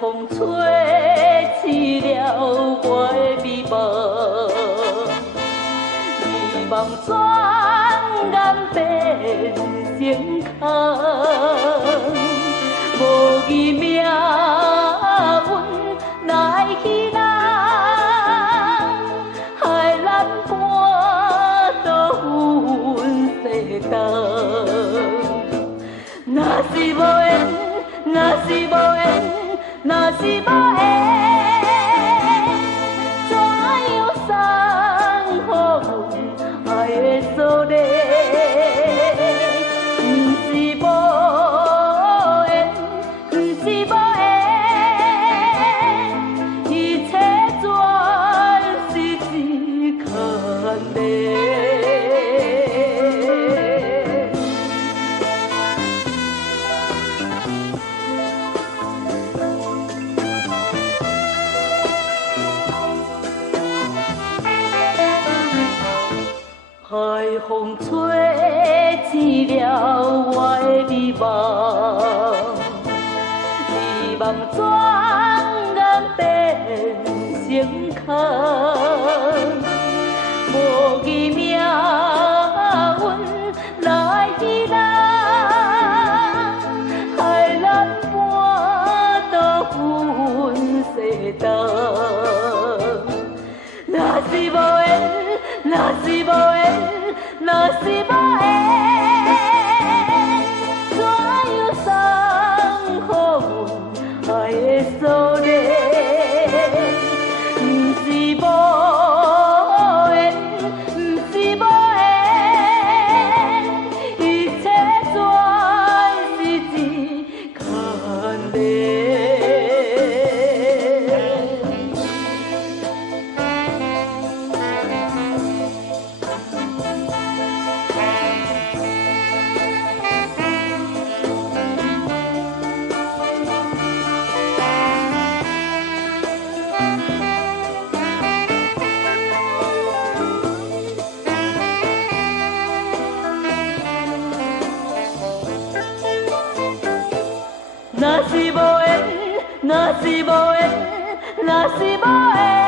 风吹起了我的美梦，美梦转眼变成空，无义命运来去人，害咱搬倒阮世道。若是无缘，若是无缘，若是无缘，怎样送予阮爱的所在？不是无缘，不是无缘，一切全是一空的。海风吹起了我的美梦，美梦转眼变成空，无义命运来去人，害咱搬倒阮世道。若是无缘，若是无缘，若是无缘，怎样送予阮爱的所在？不是无缘，不是无缘，一切全是一空的。若是无缘，若是无缘，若是无缘。